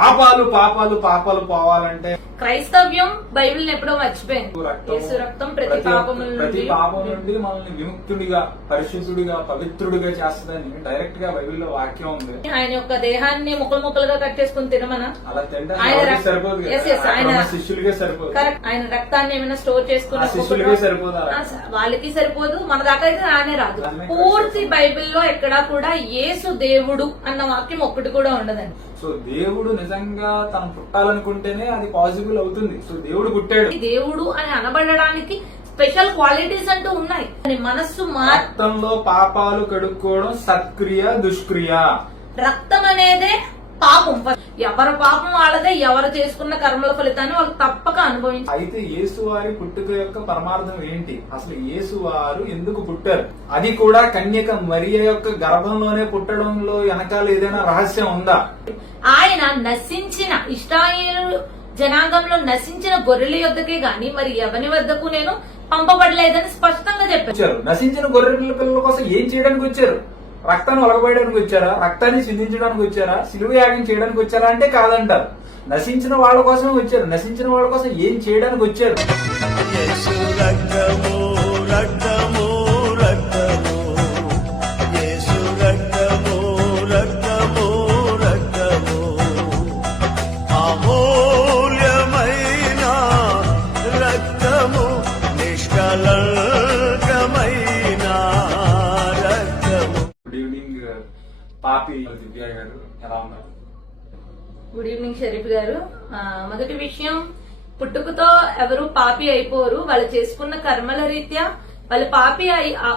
పాపాలు పాపాలు పాపాలు పోవాలంటే క్రైస్తవ్యం బైబిల్ ఎప్పుడో మర్చిపోయింది. రక్తం, యేసు రక్తం ప్రతి పాపం నుండి మనల్ని విముక్తుడిగా, పరిశుద్ధుడిగా, పవిత్రుడిగా చేస్తుందని డైరెక్ట్ గా బైబిల్లో వాక్యం ఉంది. ఆయన యొక్క దేహాన్ని ముక్కలు ముక్కలుగా కట్ చేసుకుని తినమన అలా తింటే సరిపోదు, ఆయన శిష్యులకే సరిపోదు. ఆయన రక్తాన్ని ఏమైనా స్టోర్ చేసుకుని శిష్యులకే సరిపోదు, వాళ్ళకి సరిపోదు, మన దాకా అయితే రానే రాదు. పూర్తి బైబిల్లో ఎక్కడా కూడా యేసు దేవుడు అన్న వాక్యం ఒక్కటి కూడా ఉండదండి. సో దేవుడు నిజంగా తను పుట్టాలనుకుంటేనే అది పాసిబుల్ అవుతుంది. సో దేవుడు పుట్టాడు. దేవుడు అని అనబడడానికి స్పెషల్ క్వాలిటీస్ అంటూ ఉన్నాయి. మనస్సు రక్తంలో పాపాలు కడుక్కోవడం సత్క్రియ, దుష్క్రియ. రక్తం అనేదే పాపం. ఎవరి పాపం వాళ్ళదే, ఎవరు చేసుకున్న కర్మల ఫలితాన్ని వాళ్ళు తప్పక అనుభవించారు. అయితే యేసు వారి పుట్టుక యొక్క పరమార్థం ఏంటి? అసలు యేసు వారు ఎందుకు పుట్టారు? అది కూడా కన్యక మరియ యొక్క గర్భంలోనే పుట్టడంలో వెనకాల ఏదైనా రహస్యం ఉందా? ఆయన నశించిన ఇశ్రాయేలు జనాంగంలో నశించిన గొర్రెల యొద్దకే గాని మరి ఎవరి వద్దకు నేను పంపబడలేదని స్పష్టంగా చెప్పారు. నశించిన గొర్రెల పిల్లల కోసం ఏం చేయడానికి వచ్చారు? రక్తాన్ని ఒలగబోయడానికి వచ్చారా? రక్తాన్ని చిందించడానికి వచ్చారా? సిలువ యాగం చేయడానికి వచ్చారా అంటే కాదంటారు. నశించిన వాళ్ళ కోసం వచ్చారు. నశించిన వాళ్ళ కోసం ఏం చేయడానికి వచ్చారు? పాపి దివ్య గారు ఎలా ఉన్నారు? గుడ్ ఈవినింగ్ షరీఫ్ గారు. మొదటి విషయం, పుట్టుకతో ఎవరు పాపి అయిపోరు. వాళ్ళు చేసుకున్న కర్మల రీత్యా వాళ్ళు పాపి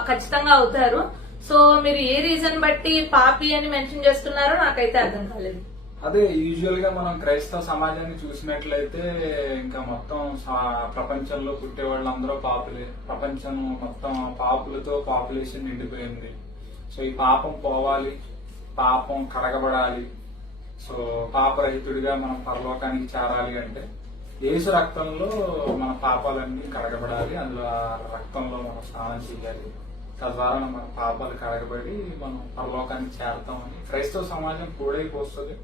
ఖచ్చితంగా అవుతారు. సో మీరు ఏ రీజన్ బట్టి పాపి అని మెన్షన్ చేస్తున్నారో నాకైతే అర్థం కాలేదు. అదే యూజువల్ గా మనం క్రైస్తవ సమాజాన్ని చూసినట్లయితే ఇంకా మొత్తం ప్రపంచంలో పుట్టే వాళ్ళందరూ పాపులే. ప్రపంచం మొత్తం పాపులతో పాపులేషన్ నిండిపోయింది. సో ఈ పాపం పోవాలి, పాపం కడగబడాలి. సో పాపరహితుడిగా మనం పరలోకానికి చేరాలి అంటే యేసు రక్తంలో మన పాపాలన్నీ కడగబడాలి. అందులో ఆ రక్తంలో మనం స్నానం చేయాలి. తద్వారా మన పాపాలు కడగబడి మనం పరలోకానికి చేరతామని క్రైస్తవ సమాజం కూడైపోస్తుంది.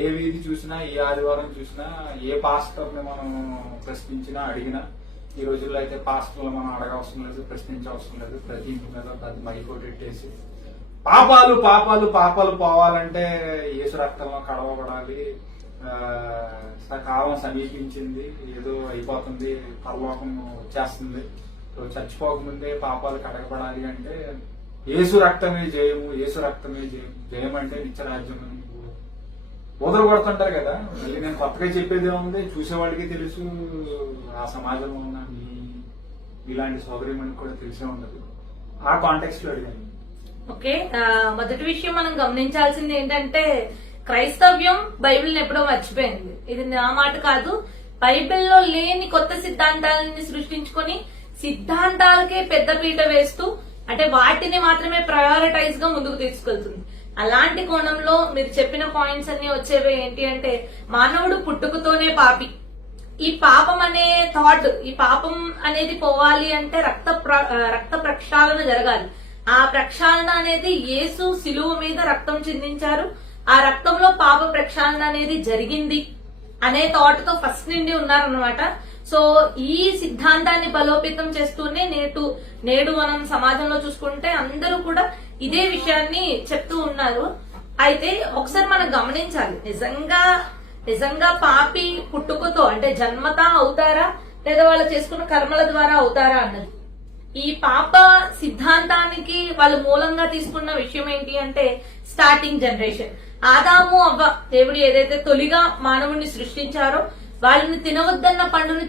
ఏ వీధి చూసినా, ఏ ఆదివారం చూసినా, ఏ పాస్టర్ని మనం ప్రశ్నించినా, అడిగినా, ఈ రోజుల్లో అయితే పాస్టర్లు మనం అడగవసరం లేదు, ప్రశ్నించవసరం లేదు. ప్రతి ఇంటి మీద పెద్ద మైకోటెట్టేసి పాపాలు పాపాలు పాపాలు పోవాలంటే యేసు రక్తంలో కడవబడాలి, కాలం సమీపించింది, ఏదో అయిపోతుంది, పరలోకం వచ్చేస్తుంది, చచ్చిపోకముందే పాపాలు కడగబడాలి అంటే యేసు రక్తమే జయము, యేసు రక్తమే జయం. జయం అంటే నిత్యరాజ్యం. ఊదరు కొడుతుంటారు కదా. మళ్ళీ నేను కొత్తగా చెప్పేది ఏముంది, చూసేవాడికి తెలుసు, ఆ సమాజంలో ఉన్న ఇలాంటి సౌకర్యం కూడా తెలిసే ఉండదు. ఆ కాంటెక్స్ట్ లో అడిగాను. ఓకే, మొదటి విషయం మనం గమనించాల్సింది ఏంటంటే క్రైస్తవ్యం బైబిల్ ఎప్పుడో మర్చిపోయింది. ఇది నా మాట కాదు. బైబిల్లో లేని కొత్త సిద్ధాంతాలని సృష్టించుకొని సిద్ధాంతాలకే పెద్దపీట వేస్తూ అంటే వాటిని మాత్రమే ప్రయారిటైజ్ గా ముందుకు తీసుకెళ్తుంది. అలాంటి కోణంలో మీరు చెప్పిన పాయింట్స్ అన్ని వచ్చేవి ఏంటి అంటే మానవుడు పుట్టుకతోనే పాపి. ఈ పాపం అనే థాట్, ఈ పాపం అనేది పోవాలి అంటే రక్త ప్రక్షాళన జరగాలి. ఆ ప్రక్షాళన అనేది యేసు శిలువ మీద రక్తం చిందించారు. ఆ రక్తంలో పాప ప్రక్షాళన అనేది జరిగింది అనే థాట్ తో ఫస్ట్ నుండి ఉన్నారన్నమాట. సో ఈ సిద్ధాంతాన్ని బలోపేతం చేస్తూనే నేడు మనం సమాజంలో చూసుకుంటే అందరూ కూడా ఇదే విషయాన్ని చెప్తూ ఉన్నారు. అయితే ఒకసారి మనం గమనించాలి, నిజంగా పాపి పుట్టుకతో అంటే జన్మతా అవుతారా లేదా వాళ్ళు చేసుకున్న కర్మల ద్వారా అవుతారా అన్నది. ఈ పాప సిద్ధాంతానికి వాళ్ళు మూలంగా తీసుకున్న విషయం ఏంటి అంటే స్టార్టింగ్ జనరేషన్ ఆదాము అవ్వ, దేవుడు ఏదైతే తొలిగా మానవుడిని సృష్టించారో వాళ్ళని తినవద్దన్న పండుని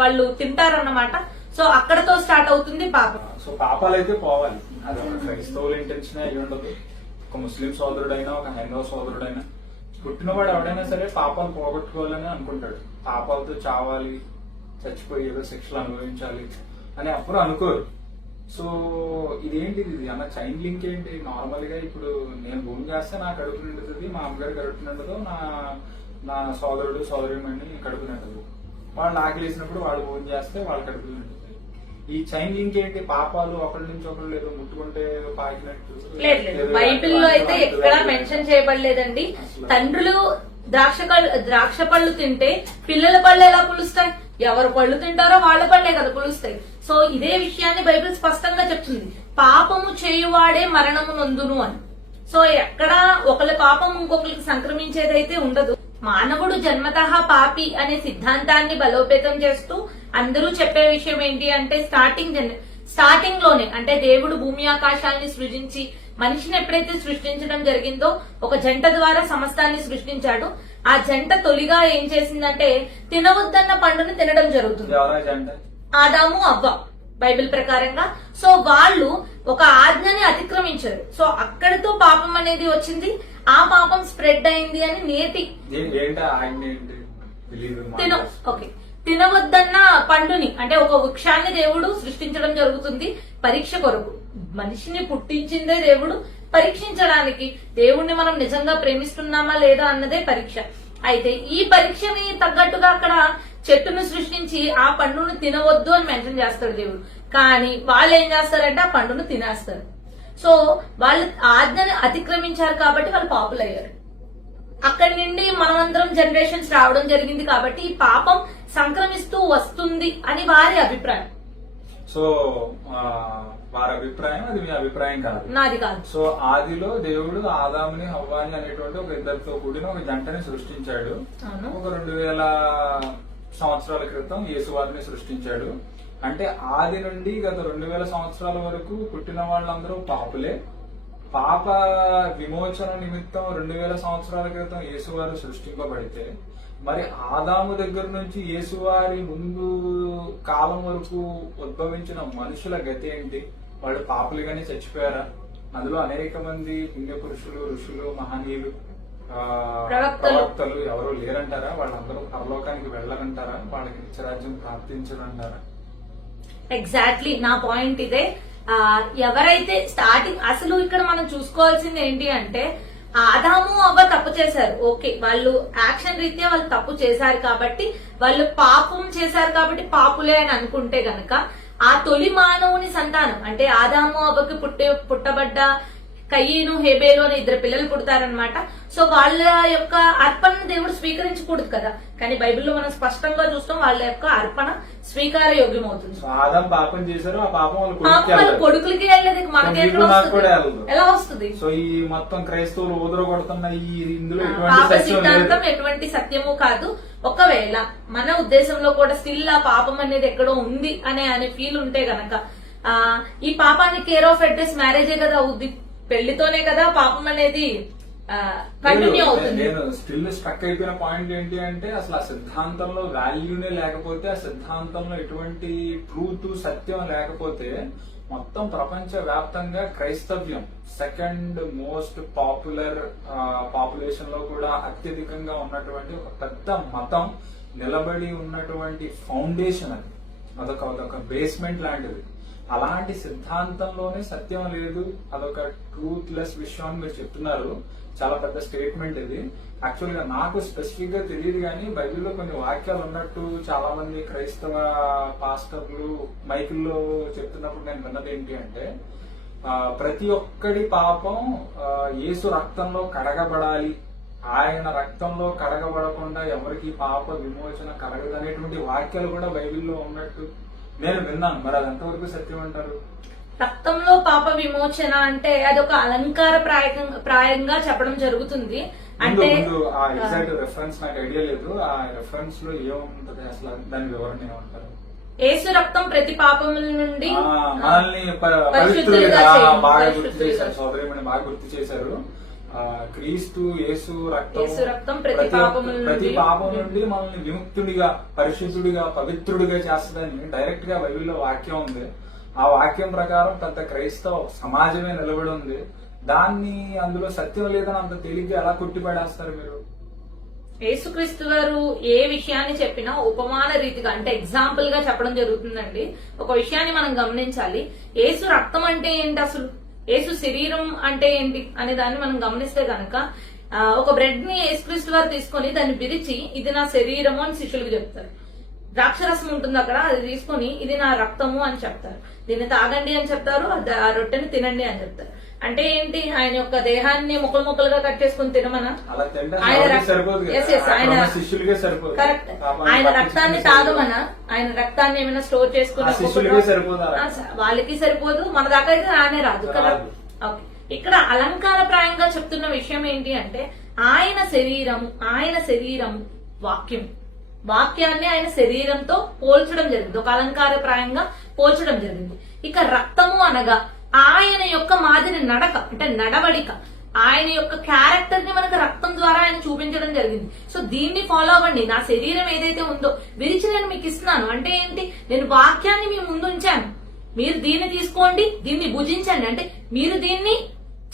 వాళ్ళు తింటారన్నమాట. సో అక్కడతో స్టార్ట్ అవుతుంది పాపం. సో పాపాలు అయితే పోవాలి, అది ఒక క్రైస్తవుల ఇంటెన్షన్ అయి ఉండదు. ఒక ముస్లిం సోదరుడైనా, ఒక హైందవ సోదరుడైనా, పుట్టినవాడు ఎవడైనా సరే పాపాలు పోగొట్టుకోవాలని అనుకుంటాడు. పాపాలతో చావాలి, చచ్చిపోయి ఏదో శిక్షలు అనుభవించాలి అని అప్పుడు అనుకోరు. సో ఇదేంటిది, ఇది అన్న చైన్ లింక్ ఏంటి? నార్మల్ గా ఇప్పుడు నేను భూమి చేస్తే నా కడుపు నిండుతుంది, మా అమ్మగారి కడుపు నిండదు, నా సోదరుడు సోదరిమణి కడుపు నిండదు. వాళ్ళు ఆకలిసినప్పుడు వాళ్ళు భూమి చేస్తే వాళ్ళ కడుపు నిండుతుంది. ఈ చైన్ లింక్ ఏంటి? పాపాలు ఒకరి నుంచి ఒకరు లేదు ముట్టుకుంటే పాకినట్టు బైబిల్లో అయితే ఎక్కడా మెన్షన్ చేయబడలేదండి. తండ్రులు ద్రాక్ష పళ్ళు తింటే పిల్లల పళ్ళు ఎలా పులుస్తాయి? ఎవరు పళ్ళు తింటారో వాళ్ళ పళ్ళే కదా పులుస్తాయి. సో ఇదే విషయాన్ని బైబిల్ స్పష్టంగా చెప్తుంది, పాపము చేయువాడే మరణము నొందును అని. సో ఎక్కడ ఒకళ్ళ పాపం ఇంకొకరికి సంక్రమించేదైతే ఉండదు. మానవుడు జన్మతః పాపి అనే సిద్ధాంతాన్ని బలోపేతం చేస్తూ అందరూ చెప్పే విషయం ఏంటి అంటే స్టార్టింగ్ లోనే అంటే దేవుడు భూమి ఆకాశాన్ని సృజించి మనిషిని ఎప్పుడైతే సృష్టించడం జరిగిందో ఒక జంట ద్వారా సమస్తాన్ని సృష్టించాడు. ఆ జంట తొలిగా ఏం చేసిందంటే తినవద్దన్న పండుని తినడం జరుగుతుంది. ఆదాము అవ్వ బైబిల్ ప్రకారంగా. సో వాళ్ళు ఒక ఆజ్ఞని అతిక్రమించారు. సో అక్కడితో పాపం అనేది వచ్చింది. ఆ పాపం స్ప్రెడ్ అయింది అని నేటి తినవద్దన్న పండుని అంటే ఒక వృక్షాన్ని దేవుడు సృష్టించడం జరుగుతుంది పరీక్ష కొరకు. మనిషిని పుట్టించిందే దేవుడు పరీక్షించడానికి. దేవుణ్ణి మనం నిజంగా ప్రేమిస్తున్నామా లేదా అన్నదే పరీక్ష. అయితే ఈ పరీక్షని తగ్గట్టుగా అక్కడ చెట్టును సృష్టించి ఆ పండును తినవద్దు అని మెన్షన్ చేస్తాడు దేవుడు. కానీ వాళ్ళు ఏం చేస్తారంటే ఆ పండును తినేస్తారు. సో వాళ్ళు ఆజ్ఞని అతిక్రమించారు కాబట్టి వాళ్ళు పాపులు అయ్యారు. అక్కడి నుండి మనమందరం జనరేషన్స్ రావడం జరిగింది కాబట్టి ఈ పాపం సంక్రమిస్తూ వస్తుంది అని వారి అభిప్రాయం. సో వారి అభిప్రాయం, అది మీ అభిప్రాయం కాదు, నాది కాదు. సో ఆదిలో దేవుడు ఆదాముని హవ్వాని అనేటువంటి ఒక ఇద్దరితో కూడిన ఒక జంటని సృష్టించాడు. ఒక 2000 సంవత్సరాల క్రితం యేసువారిని సృష్టించాడు. అంటే ఆది నుండి గత 2000 సంవత్సరాల వరకు పుట్టిన వాళ్ళందరూ పాపులే. పాప విమోచన నిమిత్తం 2000 సంవత్సరాల క్రితం యేసువారు సృష్టింపబడితే మరి ఆదాము దగ్గర నుంచి యేసువారి ముందు కాలం వరకు ఉద్భవించిన మనుషుల గతి ఏంటి? వాళ్ళు పాపులుగానే చచ్చిపోయారా? అందులో అనేక మంది పుణ్య పురుషులు, ఋషులు, మహనీయులు, ప్రవక్తలు ఎవరు లేరంటారా? వాళ్ళందరూ పరలోకానికి వెళ్ళరంటారా? వాళ్ళకి నిత్యరాజ్యం ప్రార్థించరంటారా? ఎగ్జాక్ట్లీ నా పాయింట్ ఇదే. ఎవరైతే స్టార్టింగ్ అసలు ఇక్కడ మనం చూసుకోవాల్సింది ఏంటి అంటే ఆదాము అవ్వ తప్పు చేశారు. ఓకే, వాళ్ళు యాక్షన్ రీత్యా వాళ్ళు తప్పు చేశారు కాబట్టి వాళ్ళు పాపం చేశారు కాబట్టి పాపులే అని అనుకుంటే గనక ఆ తొలి మానవుని సంతానం అంటే ఆదాము అవ్వకి పుట్టబడ్డ కయ్యను, హేబేలు అనే 2 పిల్లలు పుడతారనమాట. సో వాళ్ళ యొక్క అర్పణను దేవుడు స్వీకరించకూడదు కదా. కానీ బైబిల్లో మనం స్పష్టంగా చూస్తాం వాళ్ళ యొక్క అర్పణ స్వీకార యోగ్యం అవుతుంది. పాపం చేశారు, ఆ పాపం వాళ్ళ కొడుకులకి వెళ్ళలేదు, మనకి ఎలా వస్తుంది? సో ఈ మొత్తం క్రైస్తవులు ఊదరగొడుతున్న ఈ ఇందులో పాప సిద్ధాంతం ఎటువంటి సత్యము కాదు. ఒకవేళ మన ఉద్దేశంలో కూడా స్టిల్ ఆ పాపం అనేది ఎక్కడో ఉంది అనే ఫీల్ ఉంటే గనక ఈ పాపానికి కేర్ ఆఫ్ అడ్రస్ మ్యారేజే కదా అవుద్ది. పెళ్లితోనే కదా పాపం అనేది కంటిన్యూ అవుతుంది. నేను స్టిల్ స్ట్రక్ అయిపోయిన పాయింట్ ఏంటి అంటే అసలు ఆ సిద్ధాంతంలో వాల్యూనే లేకపోతే, ఆ సిద్ధాంతంలో ఎటువంటి ట్రూత్, సత్యం లేకపోతే మొత్తం ప్రపంచ వ్యాప్తంగా క్రైస్తవ్యం సెకండ్ మోస్ట్ పాపులర్ పాపులేషన్ లో కూడా అత్యధికంగా ఉన్నటువంటి ఒక పెద్ద మతం నిలబడి ఉన్నటువంటి ఫౌండేషన్ అది. అదొక బేస్మెంట్ లాంటిది. అలాంటి సిద్ధాంతంలోనే సత్యం లేదు, అదొక ట్రూత్లెస్ విషయం అని మీరు చెప్తున్నారు. చాలా పెద్ద స్టేట్మెంట్ ఇది. యాక్చువల్ గా నాకు స్పెసిఫిక్ గా తెలియదు కానీ బైబిల్లో కొన్ని వాక్యాలు ఉన్నట్టు చాలా మంది క్రైస్తవ పాస్టర్లు మైకుల్లో చెప్తున్నప్పుడు నేను విన్నది ఏంటి అంటే ప్రతి ఒక్కడి పాపం యేసు రక్తంలో కడగబడాలి, ఆయన రక్తంలో కడగబడకుండా ఎవరికి పాప విమోచన కలగదు అనేటువంటి వాక్యాలు కూడా బైబిల్లో ఉన్నట్టు నేను విన్నాను. మరి అది ఎంతవరకు సత్యం అంటారు? రక్తంలో పాప విమోచన అంటే అది ఒక అలంకార ప్రాయంగా చెప్పడం జరుగుతుంది. అంటే ఎగ్జాక్ట్ రెఫరెన్స్ నాకు ఐడియా లేదు. ఆ రెఫరెన్స్ లో ఏముంటది అసలు, దాని వివరణ ఏమంటారు? యేసు రక్తం ప్రతి పాపముల నుండి మనల్ని పవిత్రులుగా బాగా గుర్తు చేశారు. సోదరిమణి బాగా గుర్తు చేశారు. క్రీస్తు యేసు రక్తం ప్రతి పాపం నుండి మనల్ని విముక్తుడిగా, పరిశుద్ధుడిగా, పవిత్రుడిగా చేస్తుందని డైరెక్ట్ గా బైబిల్లో వాక్యం ఉంది. ఆ వాక్యం ప్రకారం పెద్ద క్రైస్తవ సమాజమే నిలబడి ఉంది. దాన్ని అందులో సత్యం లేదని అంత తేలిగ్గా ఎలా కొట్టిపడేస్తారు మీరు? యేసుక్రీస్తు గారు ఏ విషయాన్ని చెప్పినా ఉపమాన రీతిగా అంటే ఎగ్జాంపుల్ గా చెప్పడం జరుగుతుందండి. ఒక విషయాన్ని మనం గమనించాలి. యేసు రక్తం అంటే ఏంటి, అసలు యేసు శరీరం అంటే ఏంటి అనే దాన్ని మనం గమనిస్తే గనక ఒక బ్రెడ్ ని యేసుక్రీస్తు గారు తీసుకొని దాన్ని విరిచి ఇది నా శరీరము అని శిష్యులకు చెప్తారు. ద్రాక్షరసం ఉంటుంది అక్కడ, అది తీసుకొని ఇది నా రక్తము అని చెప్తారు. దీన్ని తాగండి అని చెప్తారు, ఆ రొట్టెని తినండి అని చెప్తారు. అంటే ఏంటి, ఆయన యొక్క దేహాన్ని ముక్కలు ముక్కలుగా కట్ చేసుకుని తినమనా? అలా తింటే ఆయన ఎవరికి సరిపోదు కదా. yes, yes, అక్కడ ఆయన ఉన్న శిష్యులకే సరిపోదు. కరెక్ట్. పాపం ఆయన వాళ్ళకి రక్తాన్ని శిష్యులకే తాగమనా? ఆయన రక్తాన్ని ఏమైనా స్టోర్ చేసుకుని ఆ శిష్యులకే సరిపోదు అలా. వాళ్ళకి సరిపోదు, మన దాకా అయితే రానే రాదు కదా. రాదు. ఓకే, ఇక్కడ అలంకారప్రాయంగా చెప్తున్న విషయం ఏంటి అంటే ఆయన శరీరము వాక్యం, వాక్యాన్ని ఆయన శరీరంతో పోల్చడం జరిగింది, ఒక అలంకారప్రాయంగా పోల్చడం జరిగింది. ఇక రక్తము అనగా ఆయన యొక్క మాదిరి నడక, అంటే నడవడిక, ఆయన యొక్క క్యారెక్టర్ ని మనకు రక్తం ద్వారా ఆయన చూపించడం జరిగింది. సో దీన్ని ఫాలో అవ్వండి. నా శరీరం ఏదైతే ఉందో విరిచి నేను మీకు ఇస్తున్నాను అంటే ఏంటి, నేను వాక్యాన్ని మీ ముందు ఉంచాను, మీరు దీన్ని తీసుకోండి, దీన్ని భుజించండి, అంటే మీరు దీన్ని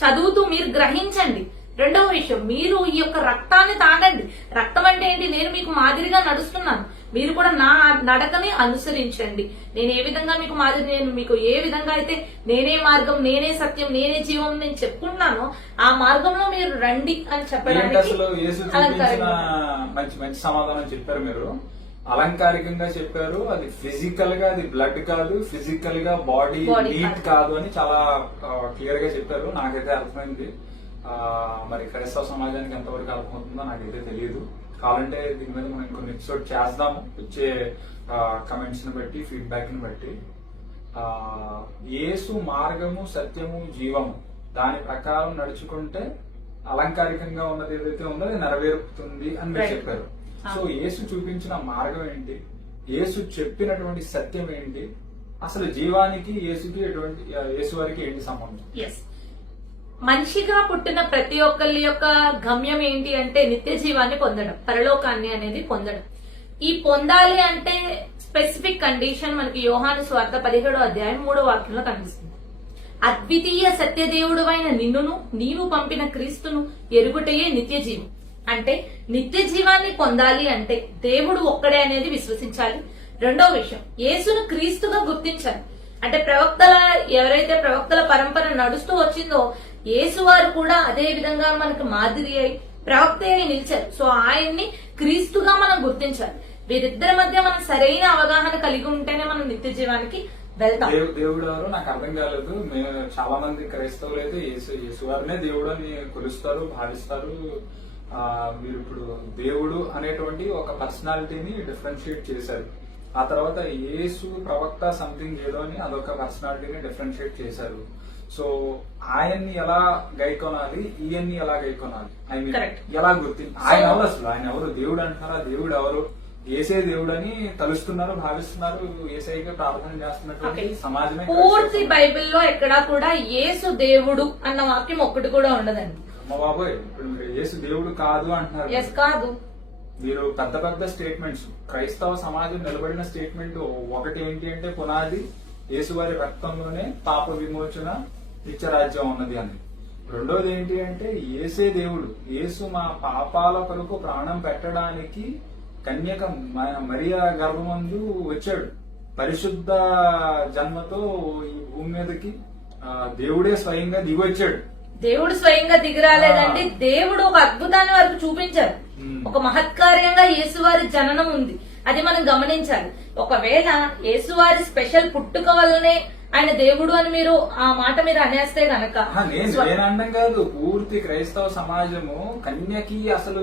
చదువుతూ మీరు గ్రహించండి. రెండవ విషయం, మీరు ఈ యొక్క రక్తాన్ని తాగండి. రక్తం అంటే ఏంటి, నేను మీకు మాదిరిగా నడుస్తున్నాను, మీరు కూడా నా నడకని అనుసరించండి. నేను ఏ విధంగా మీకు మాదిరి, నేను మీకు ఏ విధంగా అయితే నేనే మార్గం, నేనే సత్యం, నేనే జీవం నేను చెప్పుకున్నానో ఆ మార్గంలో మీరు రండి అని ఏంటి చెప్పడానికి అసలు యేసు చూపించిన మంచి మంచి సమాధానం చెప్పారు మీరు. అలంకారికంగా చెప్పారు, అది ఫిజికల్ గా, అది బ్లడ్ కాదు, ఫిజికల్ గా బాడీ నీట్ కాదు అని చాలా క్లియర్ గా చెప్పారు. నాకైతే అర్థమైంది. మరి క్రైస్తవ సమాజానికి ఎంతవరకు అర్థమవుతుందో నాకైతే తెలియదు. కావాలంటే దీని మీద మనం ఇంకొన్ని ఎపిసోడ్ చేద్దాము, వచ్చే కమెంట్స్ ని బట్టి, ఫీడ్బ్యాక్ ని బట్టి. యేసు మార్గము, సత్యము, జీవము, దాని ప్రకారం నడుచుకుంటే అలంకారికంగా ఉన్నది ఏదైతే ఉందో అది నెరవేరుతుంది అని మీరు చెప్పారు. సో యేసు చూపించిన మార్గం ఏంటి, యేసు చెప్పినటువంటి సత్యం ఏంటి, అసలు జీవానికి యేసుకి యేసు వారికి ఏంటి సంబంధం? మనిషిగా పుట్టిన ప్రతి ఒక్కరి యొక్క గమ్యం ఏంటి అంటే నిత్య జీవాన్ని పొందడం, పరలోకాన్ని అనేది పొందడం. ఈ పొందాలి అంటే స్పెసిఫిక్ కండిషన్ మనకి యోహాను సువార్త 17వ అధ్యాయం 3వ వాక్యంలో కనిపిస్తుంది. అద్వితీయ సత్యదేవుడు అయిన నిన్నును నీవు పంపిన క్రీస్తును ఎరుగుటయే నిత్య జీవం. అంటే నిత్య జీవాన్ని పొందాలి అంటే దేవుడు ఒక్కడే అనేది విశ్వసించాలి. రెండో విషయం, యేసును క్రీస్తుగా గుర్తించాలి. అంటే ఎవరైతే ప్రవక్తల పరంపర నడుస్తూ వచ్చిందో యేసు వారు కూడా అదే విధంగా మనకు మాదిరి అయి ప్రవక్త అయి నిలిచారు. సో ఆయన్ని క్రీస్తుగా మనం గుర్తించాలి. వీరిద్దరి మధ్య మనం సరైన అవగాహన కలిగి ఉంటేనే మనం నిత్య జీవానికి వెళ్తాం. దేవుడు ఎవరు నాకు అర్థం కాలేదు. మేము చాలా మంది క్రైస్తవులు అయితే యేసు వారినే దేవుడు అని కొలుస్తారు, భావిస్తారు. మీరు ఇప్పుడు దేవుడు అనేటువంటి ఒక పర్సనాలిటీని డిఫరెన్షియేట్ చేశారు. ఆ తర్వాత యేసు ప్రవక్త సంథింగ్ ఏదో అని అదొక పర్సనాలిటీని డిఫరెన్షియేట్ చేశారు. సో ఆయన్ని ఎలా గైకొనాలి, ఈయన్ని ఎలా గైకొనాలి, ఐ మీన్ ఎలా ఆయన ఎవరు, అసలు ఆయన ఎవరు, దేవుడు అంటారా, దేవుడు ఎవరు, ఏసే దేవుడు అని తలుస్తున్నారు, భావిస్తున్నారు, ఏసైగా ప్రార్థన చేస్తున్నటువంటి సమాజమే. పూర్తి బైబిల్లో ఎక్కడా కూడా యేసు దేవుడు అన్న వాక్యం ఒక్కటి కూడా ఉండదండి. అమ్మ బాబోయ్, ఇప్పుడు మీరు యేసు దేవుడు కాదు అంటున్నారు. కాదు, మీరు పెద్ద పెద్ద స్టేట్మెంట్స్, క్రైస్తవ సమాజం నిలబడిన స్టేట్మెంట్ ఒకటి ఏంటి అంటే పునాది యేసువారి రక్తంలోనే పాప విమోచన, నిత్యరాజ్యం ఉన్నది అని. రెండోది ఏంటి అంటే యేసే దేవుడు, యేసు మా పాపాల కొరకు ప్రాణం పెట్టడానికి కన్యక మరియా గర్భమందు వచ్చాడు. పరిశుద్ధ జన్మతో ఈ భూమి మీదకి దేవుడే స్వయంగా దిగి వచ్చాడు. దేవుడు స్వయంగా దిగిరాలేదండి, దేవుడు ఒక అద్భుతాన్ని వారికి చూపించారు. ఒక మహత్కార్యంగా యేసువారి జననం ఉంది, అది మనం గమనించాలి. ఒకవేళ యేసువారి స్పెషల్ పుట్టుక వల్లనే ఆయన దేవుడు అని మీరు ఆ మాట మీరు అనేస్తే గనక, నేను అనడం కాదు, పూర్తి క్రైస్తవ సమాజము కన్యకి అసలు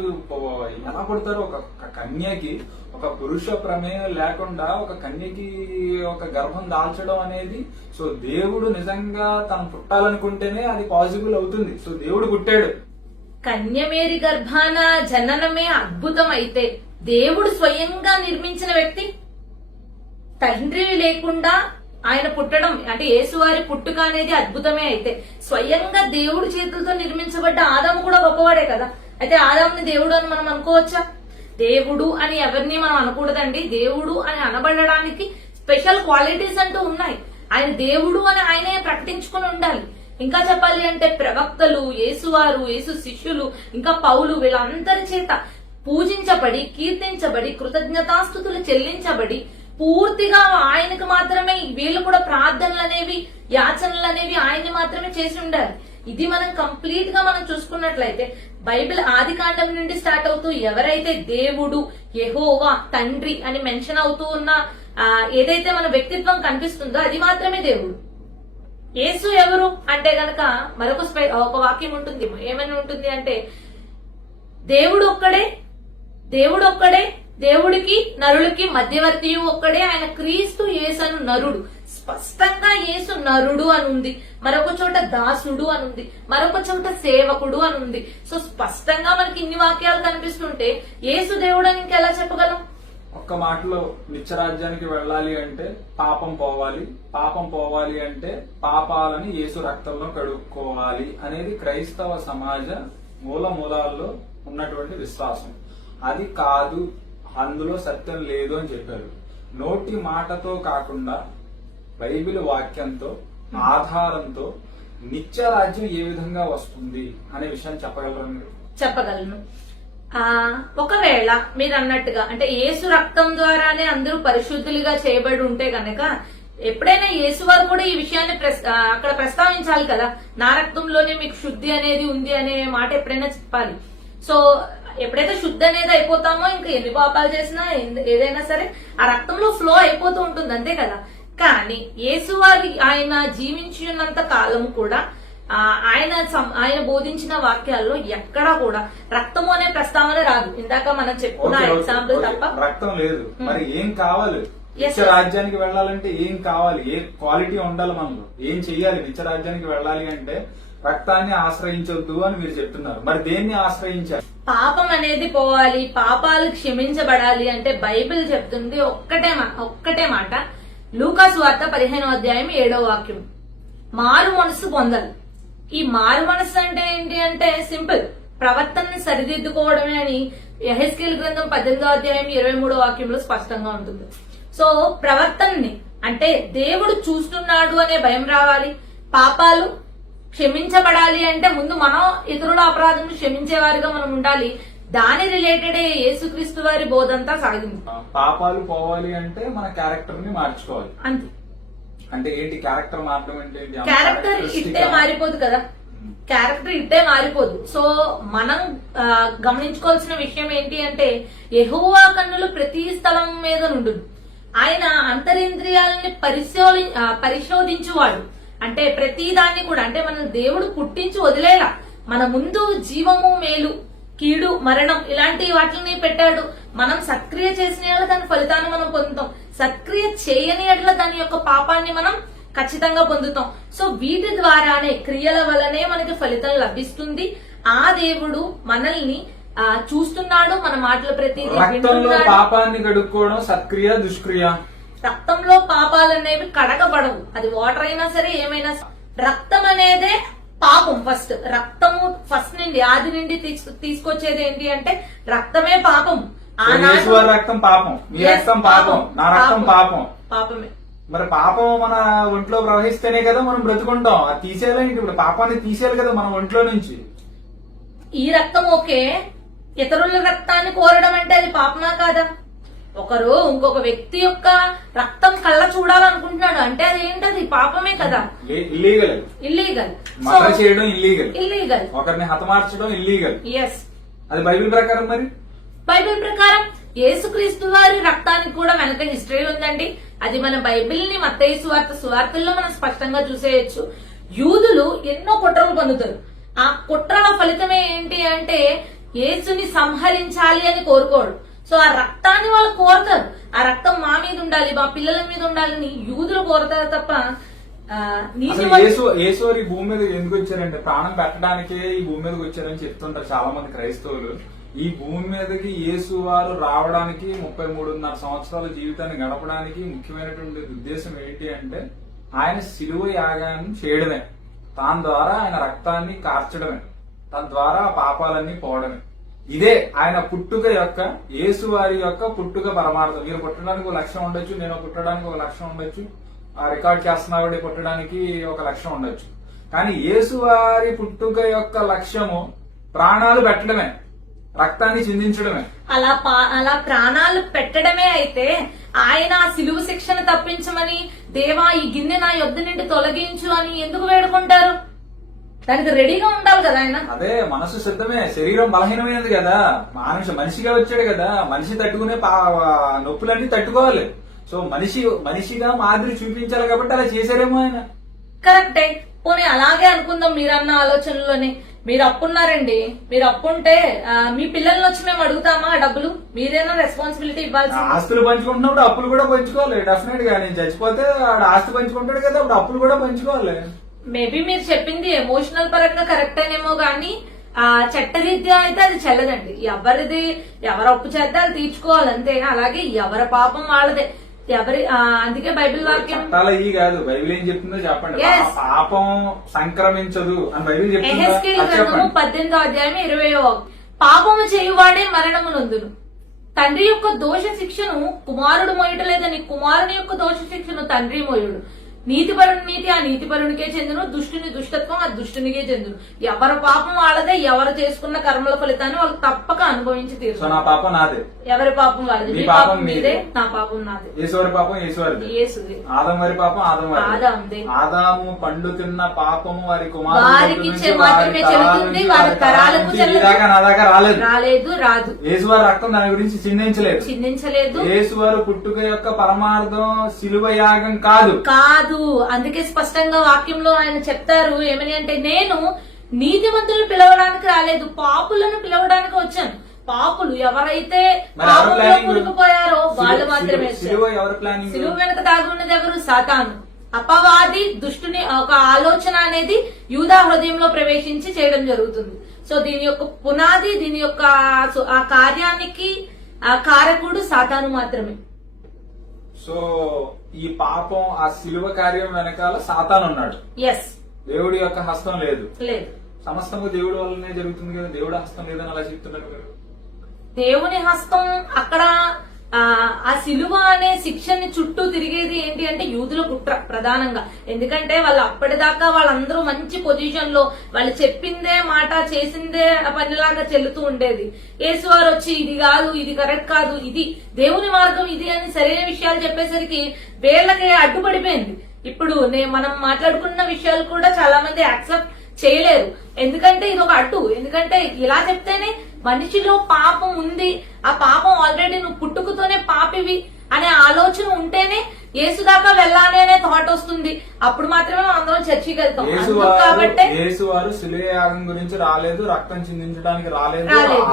ఎలా పుడతారు, ఒక కన్యకి ఒక పురుష ప్రమేయం లేకుండా ఒక కన్యకి ఒక గర్భం దాల్చడం అనేది, సో దేవుడు నిజంగా తను పుట్టాలనుకుంటేనే అది పాసిబుల్ అవుతుంది. సో దేవుడు పుట్టాడు. కన్యమేరి గర్భాన జననమే అద్భుతం అయితే దేవుడు స్వయంగా నిర్మించిన వ్యక్తి, తండ్రి లేకుండా ఆయన పుట్టడం అంటే యేసువారి పుట్టుక అనేది అద్భుతమే అయితే, స్వయంగా దేవుడి చేతులతో నిర్మించబడ్డ ఆదాము కూడా గొప్పవాడే కదా. అయితే ఆదాముని దేవుడు అని మనం అనుకోవచ్చా? దేవుడు అని ఎవరిని మనం అనకూడదండి. దేవుడు అని అనబడడానికి స్పెషల్ క్వాలిటీస్ అంటూ ఉన్నాయి. ఆయన దేవుడు అని ఆయనే ప్రకటించుకుని ఉండాలి. ఇంకా చెప్పాలి అంటే ప్రవక్తలు, యేసువారు, యేసు శిష్యులు, ఇంకా పౌలు, వీళ్ళందరి చేత పూజించబడి, కీర్తించబడి, కృతజ్ఞతాస్తుతులు చెల్లించబడి, పూర్తిగా ఆయనకు మాత్రమే వీళ్ళు కూడా ప్రార్థనలు అనేవి, యాచనలు అనేవి ఆయన్ని మాత్రమే చేసి ఉండాలి. ఇది మనం కంప్లీట్ గా మనం చూసుకున్నట్లయితే బైబిల్ ఆది కాండం నుండి స్టార్ట్ అవుతూ ఎవరైతే దేవుడు, యెహోవా, తండ్రి అని మెన్షన్ అవుతూ ఉన్న ఏదైతే మన వ్యక్తిత్వం కనిపిస్తుందో అది మాత్రమే దేవుడు. యేసు ఎవరు అంటే గనక మరొక ఒక వాక్యం ఉంటుంది, ఏమని ఉంటుంది అంటే దేవుడు ఒక్కడే, దేవుడు ఒక్కడే, దేవుడికి నరుడికి మధ్యవర్తి ఒక్కడే, ఆయన క్రీస్తు యేసను నరుడు. స్పష్టంగా యేసు నరుడు అని ఉంది, మరొక చోట దాసుడు అని ఉంది, మరొక చోట సేవకుడు అని ఉంది. సో స్పష్టంగా మనకి ఇన్ని వాక్యాలు కనిపిస్తుంటే యేసు దేవుడు అని ఇంకెలా చెప్పగలం? ఒక్క మాటలో నిత్యరాజ్యానికి వెళ్ళాలి అంటే పాపం పోవాలి, పాపం పోవాలి అంటే పాపాలని యేసు రక్తంలో కడుక్కోవాలి అనేది క్రైస్తవ సమాజ మూలాల్లో ఉన్నటువంటి విశ్వాసం. అది కాదు, అందులో సత్యం లేదు అని చెప్పారు. నోటి మాటతో కాకుండా బైబిల్ వాక్యంతో ఆధారంతో నిత్యరాజ్యం ఏ విధంగా వస్తుంది అనే విషయాన్ని చెప్పగలరా మీరు? చెప్పగలను. ఒకవేళ మీరు అన్నట్టుగా అంటే యేసు రక్తం ద్వారానే అందరూ పరిశుద్ధులుగా చేయబడి ఉంటే గనక ఎప్పుడైనా యేసు వారు కూడా ఈ విషయాన్ని అక్కడ ప్రస్తావించాలి కదా, నా రక్తంలోనే మీకు శుద్ధి అనేది ఉంది అనే మాట ఎప్పుడైనా చెప్పాలి. సో ఎప్పుడైతే శుద్ధి అనేది అయిపోతామో ఇంకా ఎన్ని పాపాలు చేసినా ఏదైనా సరే ఆ రక్తంలో ఫ్లో అయిపోతూ ఉంటుంది, అంతే కదా. కానీ యేసు వారి ఆయన జీవించినంత కాలం కూడా ఆయన బోధించిన వాక్యాల్లో ఎక్కడా కూడా రక్తము అనే ప్రస్తావన రాదు. ఇందాక మనం చెప్పుకున్న ఎగ్జాంపుల్ తప్ప రక్తం లేదు. మరి ఏం కావాలి నిత్య రాజ్యానికి వెళ్ళాలంటే? ఏం కావాలి? ఏ క్వాలిటీ ఉండాలి మనలో? ఏం చెయ్యాలి నిత్య రాజ్యానికి వెళ్ళాలి అంటే? రక్తాన్ని ఆశ్రయించొద్దు అని మీరు చెప్తున్నారు. మరి దేన్ని ఆశ్రయించాలి? పాపం అనేది పోవాలి, పాపాలు క్షమించబడాలి అంటే బైబిల్ చెప్తుంది ఒక్కటే మాట. లూకా సువార్త 15వ అధ్యాయం 7వ వాక్యం, మారు మనసు పొందాలి. ఈ మారు మనసు అంటే ఏంటి అంటే సింపుల్, ప్రవర్తనని సరిదిద్దుకోవడమే అని యెహెజ్కేలు గ్రంథం 18వ అధ్యాయం 23వ వాక్యంలో స్పష్టంగా ఉంటుంది. సో ప్రవర్తనని అంటే దేవుడు చూస్తున్నాడు అనే భయం రావాలి, పాపాలు క్షమించబడాలి అంటే ముందు మనం ఇతరుల అపరాధం క్షమించేవారిగా మనం ఉండాలి. దాని రిలేటెడ్ యేసుక్రీస్తు వారి బోధంతా సాగింది. పాపాలు పోవాలి అంటే మన క్యారెక్టర్ ని మార్చుకోవాలి, అంతే. అంటే ఏంటి క్యారెక్టర్ మారడం అంటే? క్యారెక్టర్ ఇట్టే మారిపోదు కదా, క్యారెక్టర్ ఇట్టే మారిపోదు. సో మనం గమనించుకోవాల్సిన విషయం ఏంటి అంటే యెహోవా కన్నులు ప్రతి స్థలం మీద నుండు, ఆయన అంతరింద్రియాలని పరిశోధించువాడు. అంటే ప్రతి దాన్ని కూడా అంటే మన దేవుడు పుట్టించి వదిలేలా, మన ముందు జీవము మేలు కీడు మరణం ఇలాంటి వాటిని పెట్టాడు. మనం సత్క్రియ చేసిన ఎడల దాని ఫలితాన్ని మనం పొందుతాం, సత్క్రియ చేయని ఎడల దాని యొక్క పాపాన్ని మనం ఖచ్చితంగా పొందుతాం. సో వీటి ద్వారానే క్రియల వల్లనే మనకి ఫలితం లభిస్తుంది. ఆ దేవుడు మనల్ని చూస్తున్నాడు, మన మాటల ప్రతి పాపాన్ని కడుక్కోవడం సత్క్రియ దుష్క్రియ. రక్తంలో పాపాలు అనేవి కడగబడవు, అది వాటర్ అయినా సరే ఏమైనా. రక్తం అనేదే పాపం. ఫస్ట్ రక్తము ఫస్ట్ నుండి ఆది నుండి తీసుకొచ్చేది ఏంటి అంటే రక్తమే పాపం. రక్తం పాపం, మీ రక్తం పాపం, నా రక్తం పాపం, పాపమే. మరి పాపం మన ఒంట్లో ప్రవహిస్తేనే కదా మనం బ్రతుకుంటాం. అది తీసేయాలి, ఇప్పుడు పాపాన్ని తీసేయాలి కదా మన ఒంట్లో నుంచి. ఈ రక్తం ఓకే, ఇతరుల రక్తాన్ని కోరడం అంటే అది పాపమా కాదా? ఒకరు ఇంకొక వ్యక్తి యొక్క రక్తం కళ్ళ చూడాలనుకుంటున్నాడు అంటే అది ఏంటది? పాపమే కదా, ఇల్లీగల్. మర్డర్ చేయడం ఇల్లీగల్, ఒకరిని హతమార్చడం ఇల్లీగల్. ఎస్, అది బైబిల్ ప్రకారం. మరి బైబిల్ ప్రకారం యేసుక్రీస్తు వారి రక్తానికి కూడా వెనక హిస్టరీ ఉందండి. అది మన బైబిల్ ని మత్తయి సువార్తల్లో మనం స్పష్టంగా చూసేయచ్చు. యూదులు ఎన్నో కుట్రలు పొందుతారు. ఆ కుట్రల ఫలితమే ఏంటి అంటే యేసుని సంహరించాలి అని కోరుకోడు. సో ఆ రక్తాన్ని వాళ్ళు కోరతారు, ఆ రక్తం మా మీద ఉండాలి, మా పిల్లల మీద ఉండాలని యూదులు కోరతారు తప్ప యేసు ఈ భూమి మీద ఎందుకు వచ్చారంటే ప్రాణం పెట్టడానికే ఈ భూమి మీదకి వచ్చారని చెప్తుంటారు చాలా మంది క్రైస్తవులు. ఈ భూమి మీదకి యేసు వారు రావడానికి 33.5 సంవత్సరాల జీవితాన్ని గడపడానికి ముఖ్యమైనటువంటి ఉద్దేశం ఏంటి అంటే ఆయన శిలువ యాగాన్ని చేయడమే, దాని ద్వారా ఆయన రక్తాన్ని కార్చడమే, తద్వారా పాపాలన్నీ పోవడమే. ఇదే ఆయన పుట్టుక యొక్క, యేసు వారి యొక్క పుట్టుక పరమార్థం. మీరు పుట్టడానికి ఒక లక్ష్యం ఉండొచ్చు, నేను పుట్టడానికి ఒక లక్ష్యం ఉండొచ్చు, ఆ రికార్డ్ చేస్తున్నవాడి పుట్టడానికి ఒక లక్ష్యం ఉండొచ్చు. కానీ యేసు వారి పుట్టుక యొక్క లక్ష్యము ప్రాణాలు పెట్టడమే, రక్తాన్ని చిందించడమే. అలా ప్రాణాలు పెట్టడమే అయితే ఆయన సిలువ శిక్షను తప్పించమని, దేవా ఈ గిన్నె నా యొద్ద నుండి తొలగించు అని ఎందుకు వేడుకుంటారు? దానికి రెడీగా ఉండాలి కదా ఆయన. అదే మనసు సిద్ధమే, శరీరం బలహీనమైనది కదా, మనిషిగా వచ్చాడు కదా, మనిషి తట్టుకునే నొప్పులన్నీ తట్టుకోవాలి. సో మనిషిగా మాదిరి చూపించాలి కాబట్టి అలా చేశారేమో ఆయన. కరెక్టే. పోనీ అలాగే అనుకుందాం మీరన్న ఆలోచనలోనే. మీరు అప్పున్నారండి, మీరు అప్పుంటే మీ పిల్లల్ని వచ్చి మేము అడుగుతామా డబ్బులు? మీరేనా రెస్పాన్సిబిలిటీ ఇవ్వాల్సి. ఆస్తులు పంచుకుంటున్నప్పుడు అప్పులు కూడా పంచుకోవాలి డెఫినెట్ గా. నేను చచ్చిపోతే ఆడ ఆస్తి పంచుకుంటాడు కదా, అప్పుడు అప్పులు కూడా పంచుకోవాలి. మేబీ మీరు చెప్పింది ఎమోషనల్ పరంగా కరెక్టేనేమో గానీ చట్టరీత్యా అయితే అది చెల్లదండి. ఎవరు అప్పు చేస్తే అది తీర్చుకోవాలంతే. అలాగే ఎవరి పాపం వాళ్ళదే. అందుకే బైబిల్ వాక్యం చాలా ఈ కాదు, బైబిల్ ఏం చెప్తుందో చెప్పండి. పాపం సంక్రమించదు అని బైబిల్ ఎహెజ్కేలు చెప్తుంది. గ్రంథము 18వ అధ్యాయం 20వ పాపము చేయువాడే మరణము నొందును. తండ్రి యొక్క దోష శిక్షను కుమారుడు మోయటలేదని కుమారుని యొక్క దోష శిక్షను తండ్రి మోయుడు. నీతిపరుని నీతి ఆ నీతిపరునికే చెందును, దుష్టుని దుష్టత్వం ఆ దుష్టునికే చెందును. ఎవరి పాపం వాళ్ళదే. ఎవరు చేసుకున్న కర్మల ఫలితాన్ని వాళ్ళు తప్పక అనుభవించి తీరు. నా పాపం నాదే, ఎవరి పాపం వాళ్ళది. మీ పాపం మీదే, నా పాపం నాదే. యేసువారి పాపం యేసువారిది, ఆదం వారి పాపం ఆదాముదే. ఆదాము పండు తిన్న పాపము వారి వారికి మాత్రమే చెల్లుతుంది, వారి తరాలకు నా దాకా రాలేదు రాదు. యేసువారి రక్తం దాని గురించి చిందించలేదు. యేసువారు పుట్టుక యొక్క పరమార్థం శిలువ యాగం కాదు. అందుకే స్పష్టంగా వాక్యంలో ఆయన చెప్తారు ఏమని అంటే, నేను నీతిమంతులను పిలవడానికి రాలేదు, పాపులను పిలవడానికి వచ్చాను. పాపులు ఎవరైతే పాపంలో కూరుకుపోయారో వాళ్ళు మాత్రమే. సిలువ వెనుక దాగి ఉన్నది ఎవరు? సాతాను, అపవాది, దుష్టుని ఒక ఆలోచన అనేది యూదా హృదయంలో ప్రవేశించి చేయడం జరుగుతుంది. సో దీని యొక్క పునాది, దీని యొక్క ఆ కార్యానికి ఆ కారకుడు సాతాను మాత్రమే. సో ఈ పాపం ఆ శిలువ కార్యం వెనకాల సాతాను ఉన్నాడు. ఎస్, దేవుడి యొక్క హస్తం లేదు. సమస్తము దేవుడి వల్లనే జరుగుతుంది కదా, దేవుడి హస్తం లేదని అలా చెప్తున్నారు మీరు. దేవుని హస్తం అక్కడ ఆ సిలువ అనే శిక్షని చుట్టూ తిరిగేది ఏంటి అంటే యూదుల కుట్ర ప్రధానంగా. ఎందుకంటే వాళ్ళు అప్పటిదాకా వాళ్ళందరూ మంచి పొజిషన్ లో వాళ్ళు చెప్పిందే మాట చేసిందే పనిలాగా చెల్లుతూ ఉండేది. యేసువారు వచ్చి ఇది కాదు, ఇది కరెక్ట్ కాదు, ఇది దేవుని మార్గం ఇది అని సరైన విషయాలు చెప్పేసరికి వీళ్ళకి అడ్డుపడిపోయింది. ఇప్పుడు మనం మాట్లాడుకున్న విషయాలు కూడా చాలా మంది యాక్సెప్ట్ చేయలేరు. ఎందుకంటే ఇది ఒక అడ్డు. ఎందుకంటే ఇలా చెప్తేనే మనిషిలో పాపం ఉంది, ఆ పాపం ఆల్రెడీ నువ్వు పుట్టుకతోనే పాపివి అనే ఆలోచన ఉంటేనే యేసు దాకా వెళ్ళాలి అనే థాట్ వస్తుంది. అప్పుడు మాత్రమే మనం అందరం చర్చికి వెళ్తాం. కాబట్టి యేసువారు శిలువ యాగం గురించి రాలేదు, రక్తం చిందించడానికి రాలేదు.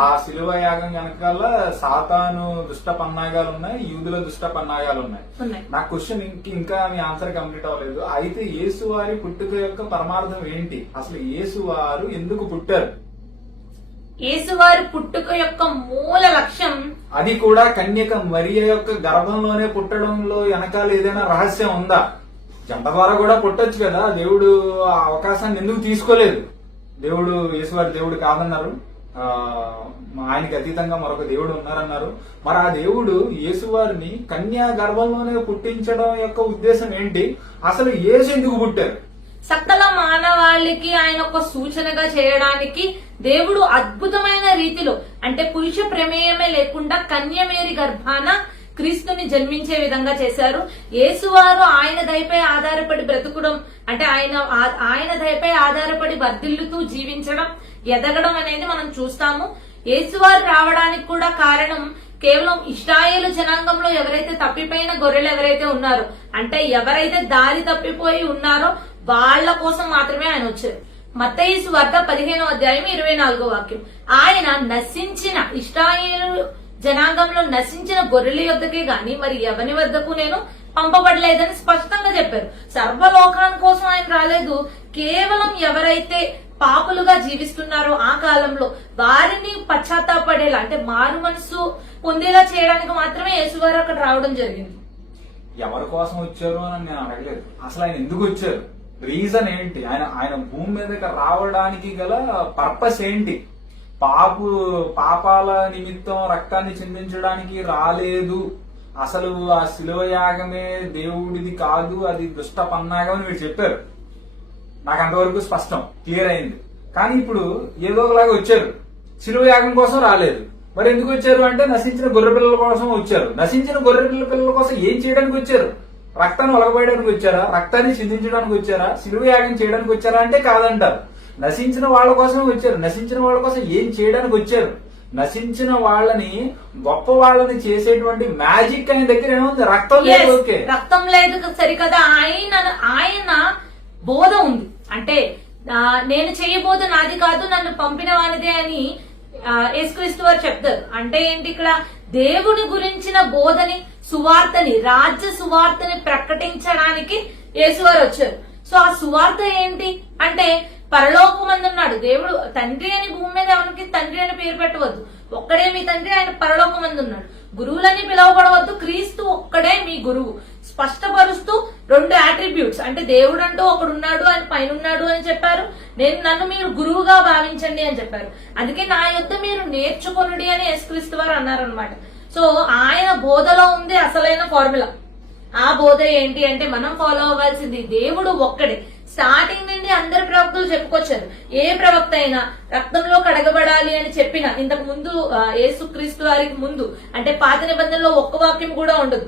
ఆ శిలువ యాగం వెనకాల సాతాను దుష్ట పన్నాగాలు ఉన్నాయి, యూదుల దుష్ట పన్నాగాలు ఉన్నాయి. నా క్వశ్చన్ ఇంకా మీ ఆన్సర్ కంప్లీట్ అవ్వలేదు. అయితే యేసువారి పుట్టుక యొక్క పరమార్థం ఏంటి? అసలు యేసువారు ఎందుకు పుట్టారు? యేసువారి పుట్టుక యొక్క మూల లక్ష్యం, అది కూడా కన్యక మరియ యొక్క గర్భంలోనే పుట్టడంలో వెనకాల ఏదైనా రహస్యం ఉందా? జంట ద్వారా కూడా పుట్టొచ్చు కదా. దేవుడు ఆ అవకాశాన్ని ఎందుకు తీసుకోలేదు? దేవుడు యేసువారి దేవుడు కాదన్నారు, ఆయనకి అతీతంగా మరొక దేవుడు ఉన్నారన్నారు. మరి ఆ దేవుడు యేసువారిని కన్యా గర్భంలోనే పుట్టించడం యొక్క ఉద్దేశం ఏంటి? అసలు యేసు ఎందుకు పుట్టారు? సకల మానవాళికి ఆయన ఒక సూచనగా చేయడానికి దేవుడు అద్భుతమైన రీతిలో, అంటే పురుష ప్రమేయమే లేకుండా కన్యమేరి గర్భాన క్రీస్తుని జన్మించే విధంగా చేశారు. యేసువారు ఆయన దయపై ఆధారపడి బ్రతుకడం, అంటే ఆయన దయపై ఆధారపడి వర్ధిల్లుతూ జీవించడం, ఎదగడం అనేది మనం చూస్తాము. యేసువారు రావడానికి కూడా కారణం కేవలం ఇశ్రాయేలు జనాంగంలో ఎవరైతే తప్పిపోయిన గొర్రెలు ఎవరైతే ఉన్నారో, అంటే ఎవరైతే దారి తప్పిపోయి ఉన్నారో వాళ్ల కోసం మాత్రమే ఆయన వచ్చారు. మత్తయి సువార్త 15వ అధ్యాయం 24వ వాక్యం, ఆయన నశించిన ఇశ్రాయేలు జనాంగంలో నశించిన గొర్రెల యొద్దకే గాని మరి ఎవని వద్దకు నేను పంపబడలేదని స్పష్టంగా చెప్పారు. సర్వలోకాని కోసం ఆయన రాలేదు. కేవలం ఎవరైతే పాపులుగా జీవిస్తున్నారో ఆ కాలంలో వారిని పశ్చాత్తాపడేలా, అంటే మారు మనసు పొందేలా చేయడానికి మాత్రమే యేసువారు అక్కడ రావడం జరిగింది. ఎవరి కోసం వచ్చారు అని నేను అడగలేదు. అసలు ఆయన ఎందుకు వచ్చారు? రీజన్ ఏంటి? ఆయన భూమి మీదకి రావడానికి గల పర్పస్ ఏంటి? పాపాల నిమిత్తం రక్తాన్ని చిందించడానికి రాలేదు. అసలు ఆ శిలువ యాగమే దేవుడిది కాదు, అది దుష్ట పన్నాగం అని మీరు చెప్పారు. నాకు అంతవరకు స్పష్టం, క్లియర్ అయింది. కానీ ఇప్పుడు ఏదో ఒకలాగా వచ్చారు. శిలువ యాగం కోసం రాలేదు. మరి ఎందుకు వచ్చారు అంటే నశించిన గొర్రె పిల్లల కోసం వచ్చారు. నశించిన గొర్రె పిల్లల కోసం ఏం చేయడానికి వచ్చారు? రక్తాన్ని ఒలగబోయడానికి వచ్చారా? రక్తాన్ని చిందించడానికి వచ్చారా? శిలువ యాగం చేయడానికి వచ్చారా అంటే కాదంటారు. నశించిన వాళ్ళ కోసమే వచ్చారు. నశించిన వాళ్ళ కోసం ఏం చేయడానికి వచ్చారు? నశించిన వాళ్ళని గొప్ప వాళ్ళని చేసేటువంటి మ్యాజిక్ ఆయన దగ్గర ఏముంది? రక్తం లేదు. ఓకే, రక్తం లేదు సరికదా. ఆయన బోధ ఉంది. అంటే నేను చేయబోదు నాది కాదు నన్ను పంపిన వానిదే అని యేసుక్రీస్తు వారు చెప్తారు. అంటే ఏంటి, ఇక్కడ దేవుని గురించిన బోధని, సువార్తని, రాజ్య సువార్తని ప్రకటించడానికి యేసువారు వచ్చారు. సో ఆ సువార్త ఏంటి అంటే, పరలోకమందున్నాడు దేవుడు. తండ్రి అని భూమి మీద ఎవరికి తండ్రి అని పేరు పెట్టవద్దు, ఒక్కడే మీ తండ్రి, ఆయన పరలోకమందున్నాడు. గురువులని పిలువబడవద్దు, క్రీస్తు ఒక్కడే మీ గురువు. స్పష్టపరుస్తూ 2 అట్రిబ్యూట్స్, అంటే దేవుడు అంటూ ఒకడున్నాడు, ఆయన పైన ఉన్నాడు అని చెప్పారు. నన్ను మీరు గురువుగా భావించండి అని చెప్పారు. అందుకే నా యొద్ద మీరు నేర్చుకొనుడి అని యేసుక్రీస్తు వారు అన్నారనమాట. సో ఆయన బోధలో ఉంది అసలైన ఫార్ములా. ఆ బోధ ఏంటి అంటే, మనం ఫాలో అవ్వాల్సింది దేవుడు ఒక్కడే. స్టార్టింగ్ నుండి అందరు ప్రవక్తలు చెప్పుకొచ్చారు. ఏ ప్రవక్త అయినా రక్తంలో కడగబడాలి అని చెప్పిన, ఇంతకు ముందు యేసుక్రీస్తు వారికి ముందు అంటే పాత నిబంధనలో ఒక్క వాక్యం కూడా ఉండదు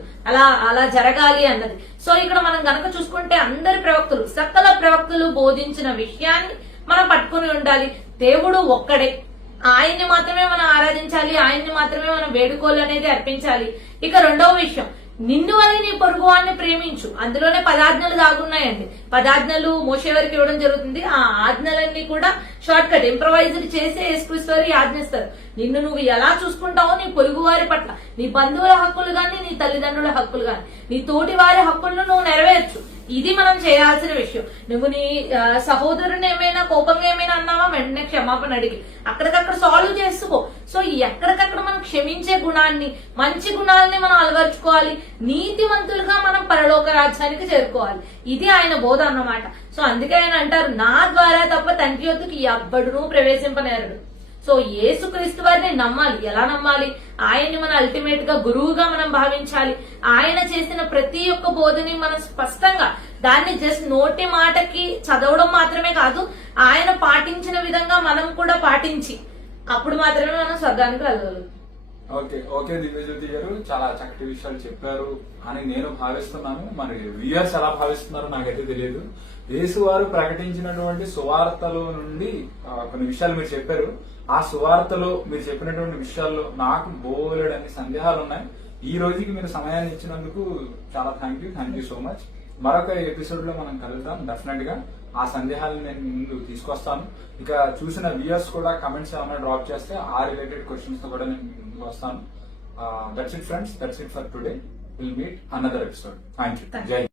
అలా జరగాలి అన్నది. సో ఇక్కడ మనం గనక చూసుకుంటే అందరి ప్రవక్తలు, సకల ప్రవక్తలు బోధించిన విషయాన్ని మనం పట్టుకుని ఉండాలి. దేవుడు ఒక్కడే, ఆయన్ని మాత్రమే మనం ఆరాధించాలి, ఆయన్ని మాత్రమే మనం వేడుకోలు అనేది అర్పించాలి. ఇక రెండవ విషయం, నిన్ను వలె నీ పొరుగువాన్ని ప్రేమించు. అందులోనే 10 ఆజ్ఞలు దాగున్నాయండి. 10 ఆజ్ఞలు మోషే వారికి ఇవ్వడం జరుగుతుంది. ఆ ఆజ్ఞలన్నీ కూడా షార్ట్ కట్ ఇంప్రవైజ్డ్ చేసి యేసుక్రీస్తు వారు ఆజ్ఞిస్తారు. నిన్ను నువ్వు ఎలా చూసుకుంటావో నీ పొరుగు వారి పట్ల, నీ బంధువుల హక్కులు గాని, నీ తల్లిదండ్రుల హక్కులు గాని, నీ తోటి వారి హక్కులను నువ్వు నెరవేర్చు. ఇది మనం చేయాల్సిన విషయం. నువ్వు నీ సహోదరుని ఏమైనా కోపంగా ఏమైనా అన్నావా, వెంటనే క్షమాపణ అడిగి అక్కడికక్కడ సాల్వ్ చేసుకో. సో ఎక్కడికక్కడ మనం క్షమించే గుణాన్ని, మంచి గుణాలని మనం అలవర్చుకోవాలి. నీతివంతులుగా మనం పరలోక రాజ్యానికి చేరుకోవాలి. ఇది ఆయన బోధ అన్నమాట. సో అందుకే ఆయన అంటారు, నా ద్వారా తప్ప తండ్రి యొద్దకు ఎవ్వడునూ ప్రవేశింపనేరడు. సో యేసుక్రీస్తు వారిని నమ్మాలి. ఎలా నమ్మాలి? ఆయన్ని మనం అల్టిమేట్ గా గురువుగా మనం భావించాలి. ఆయన చేసిన ప్రతి ఒక్క బోధని మనం స్పష్టంగా దాన్ని జస్ట్ నోటి మాటకి చదవడం మాత్రమే కాదు, ఆయన పాటించిన విధంగా మనం కూడా పాటించి అప్పుడు మాత్రమే మనం స్వర్గానికి వెళ్ళగలుగుతాం. ఓకే దివ్యజ్యోతి గారు, చాలా చక్కటి విషయాలు చెప్పారు అని నేను భావిస్తున్నాను. మరి వ్యూయర్స్ ఎలా భావిస్తున్నారో నాకైతే తెలియదు. యేసు వారు ప్రకటించినటువంటి సువార్తలో నుండి కొన్ని విషయాలు మీరు చెప్పారు. ఆ సువార్తలో మీరు చెప్పినటువంటి విషయాల్లో నాకు బోలెడన్ని సందేహాలు ఉన్నాయి. ఈ రోజుకి మీరు సమయాన్ని ఇచ్చినందుకు చాలా థ్యాంక్ యూ సో మచ్. మరొక ఎపిసోడ్ లో మనం కలుద్దాం డెఫినెట్ గా. ఆ సందేహాలను నేను ముందు తీసుకొస్తాను. ఇక చూసిన వ్యూయర్స్ కూడా కమెంట్స్ ఏమైనా డ్రాప్ చేస్తే ఆ రిలేటెడ్ క్వశ్చన్స్ తో కూడా నేను ముందుకు వస్తాను. That's it friends, that's it for today. Will meet another episode. Thank you. జై